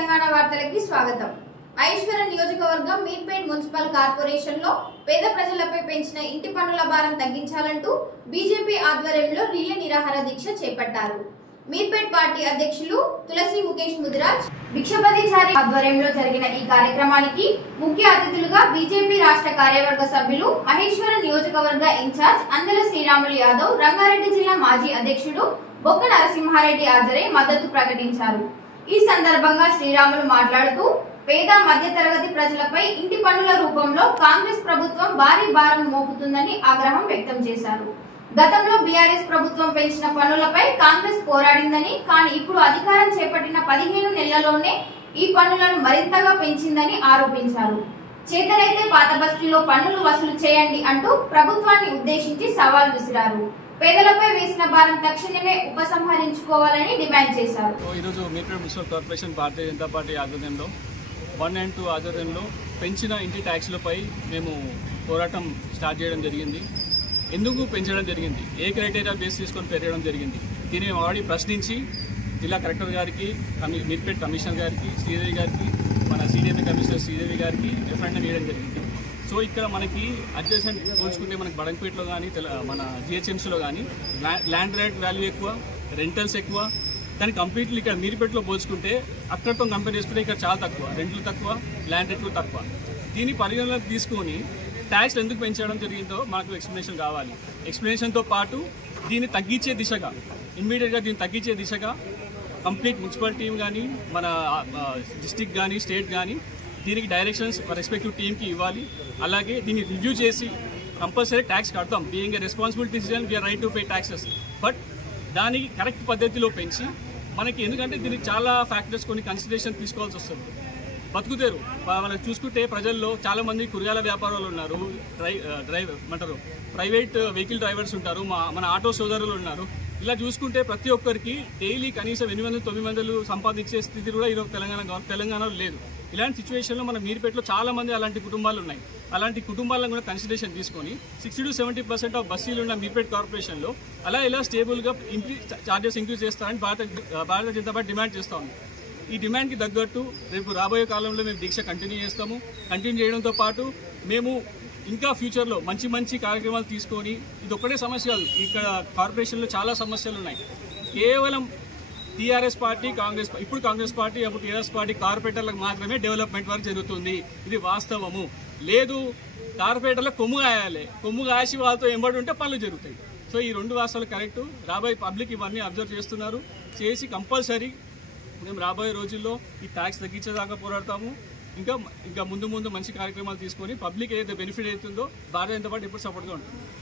తెలంగాణ వార్తలకి స్వాగతం. ఐశ్వర్య నియోజకవర్గం Meerpet municipal corporation లో పేద ప్రజలపై పెంచిన ఇంటి పన్నుల భారం తగ్గించాలంటూ బీజేపీ ఆధ్వర్యంలో రిలే నిరాహార దీక్ష చేపట్టారు. మీర్పేట్ పార్టీ అధ్యక్షులు తులసి ముఖేష్ ముదిరాజ్ భిక్షపతిచారి ఆధ్వర్యంలో జరిగిన ఈ కార్యక్రమానికి ముఖ్య అతిథులుగా బీజేపీ రాష్ట్ర కార్యవర్గ సభ్యులు మహేశ్వర నియోజకవర్గ ఇన్ఛార్జ్ అందెల శ్రీరాములు యాదవ్, రంగారెడ్డి జిల్లా మాజీ అధ్యక్షుడు బొక్క నరసింహారెడ్డి హాజరై మద్దతు ప్రకటించారు. ఈ సందర్భంగా శ్రీరాములు మాట్లాడుతూ పేద మధ్య తరగతి ప్రజలపై ఇంటి పన్నుల రూపంలో కాంగ్రెస్ ప్రభుత్వం భారీ భారం మోపుతుందని ఆగ్రహం వ్యక్తం చేశారు. గతంలో బీఆర్ఎస్ ప్రభుత్వం పెంచిన పన్నులపై కాంగ్రెస్ పోరాడిందని, కానీ ఇప్పుడు అధికారం చేపట్టిన 15 నెలల్లోనే ఈ పన్నులను మరింతగా పెంచిందని ఆరోపించారు. చేతనైతే పాత బస్తీలో పన్నులు వసూలు చేయండి అంటూ ప్రభుత్వాన్ని ఉద్దేశించి సవాల్ విసిరారు. పేదలపై వేసిన భారం తక్షణమే ఉపసంహరించుకోవాలని డిమాండ్ చేశారు. ఈరోజు Meerpet municipal corporation Bharatiya Janata party ఆధ్వర్యంలో 1 and 2 ఆధ్వర్యంలో పెంచిన ఇంటి ట్యాక్స్లపై మేము పోరాటం స్టార్ట్ చేయడం జరిగింది. ఎందుకు పెంచడం జరిగింది, ఏ క్రైటీరియా బేస్ చేసుకొని పెరగడం జరిగింది, దీన్ని ఆల్రెడీ ప్రశ్నించి జిల్లా కలెక్టర్ గారికి, మీర్పేట్ కమిషనర్ గారికి, శ్రీదేవి గారికి, మన సిడిఎంఏ కమిషనర్ శ్రీదేవి గారికి రిఫరెండం ఇవ్వడం జరిగింది. సో ఇక్కడ మనకి అడ్జసెంట్ పోల్చుకుంటే మనకి బడంపేటలో కానీ మన జిహెచ్ఎంసీలో కానీ ల్యాండ్ రేట్ వాల్యూ ఎక్కువ, రెంటల్స్ ఎక్కువ, కానీ కంప్లీట్లీ ఇక్కడ మీర్పేటలో పోల్చుకుంటే అక్కడితో కంపేర్ చేసుకుంటే ఇక్కడ చాలా తక్కువ, రెంట్లు తక్కువ, ల్యాండ్ రేట్లు తక్కువ. దీన్ని పరిగణలోకి తీసుకొని ట్యాక్స్ ఎందుకు పెంచడం జరిగిందో మనకు ఎక్స్ప్లెనేషన్ కావాలి. ఎక్స్ప్లెనేషన్తో పాటు దీన్ని తగ్గించే దిశగా, ఇమ్మీడియట్గా దీన్ని తగ్గించే దిశగా కంప్లీట్ మున్సిపల్ టీం కానీ, మన డిస్ట్రిక్ట్ కానీ, స్టేట్ కానీ దీనికి డైరెక్షన్స్ రెస్పెక్టివ్ టీమ్కి ఇవ్వాలి. అలాగే దీన్ని రివ్యూ చేసి కంపల్సరీ ట్యాక్స్ కడతాం. Being a responsible decision we are right to pay taxes, but దానికి కరెక్ట్ పద్ధతిలో పెంచి మనకి, ఎందుకంటే దీనికి చాలా ఫ్యాక్టర్స్ కొన్ని కన్సిడరేషన్ తీసుకోవాల్సి వస్తుంది. బతుకుతారు మనం చూసుకుంటే ప్రజల్లో చాలా మంది కూరగాయల వ్యాపారాలు ఉన్నారు, ప్రైవేట్ వెహికల్ డ్రైవర్స్ ఉంటారు, మన ఆటో సోదరులు ఉన్నారు. ఇలా చూసుకుంటే ప్రతి ఒక్కరికి డైలీ కనీసం 800-900 సంపాదించే స్థితి కూడా ఈరోజు తెలంగాణలో లేదు. ఇలాంటి సిచ్యువేషన్లో మన మీర్పేటలో చాలా మంది అలాంటి కుటుంబాలు ఉన్నాయి. అలాంటి కుటుంబాలను కూడా కన్సిడరేషన్ తీసుకొని 60-70% ఆఫ్ బస్సీలు ఉన్న మీర్పేట్ కార్పొరేషన్లో అలా ఇలా స్టేబుల్గా చార్జెస్ ఇంక్రీజ్ చేస్తారని భారతీయ జనతా పార్టీ డిమాండ్ చేస్తూ ఉంది. ఈ డిమాండ్కి తగ్గట్టు రేపు రాబోయే కాలంలో మేము దీక్ష కంటిన్యూ చేస్తాము. కంటిన్యూ చేయడంతో పాటు మేము ఇంకా ఫ్యూచర్లో మంచి మంచి కార్యక్రమాలు తీసుకొని, ఇది ఒక్కటే సమస్య కాదు, ఇక్కడ కార్పొరేషన్లో చాలా సమస్యలు ఉన్నాయి. కేవలం టీఆర్ఎస్ పార్టీ, ఇప్పుడు కాంగ్రెస్ పార్టీ, అప్పుడు టీఆర్ఎస్ పార్టీ కార్పొరేటర్లకు మాత్రమే డెవలప్మెంట్ వర్క్ జరుగుతుంది. ఇది వాస్తవము. లేదు, కార్పొరేటర్లకు కొమ్ము గాయాలి, కొమ్ము గాసి వాళ్ళతో ఎంబడి ఉంటే పనులు జరుగుతాయి. సో ఈ 2 వాస్తవాలు కరెక్టు. రాబోయే పబ్లిక్ ఇవన్నీ అబ్జర్వ్ చేస్తున్నారు. చేసి కంపల్సరీ మేము రాబోయే రోజుల్లో ఈ ట్యాక్స్ తగ్గించేదాకా పోరాడతాము. ఇంకా ముందు మంచి కార్యక్రమాలు తీసుకొని పబ్లిక్ ఏదైతే బెనిఫిట్ అవుతుందో భారతీయ జనతా పార్టీ ఎప్పుడు సపోర్ట్గా ఉంటుంది.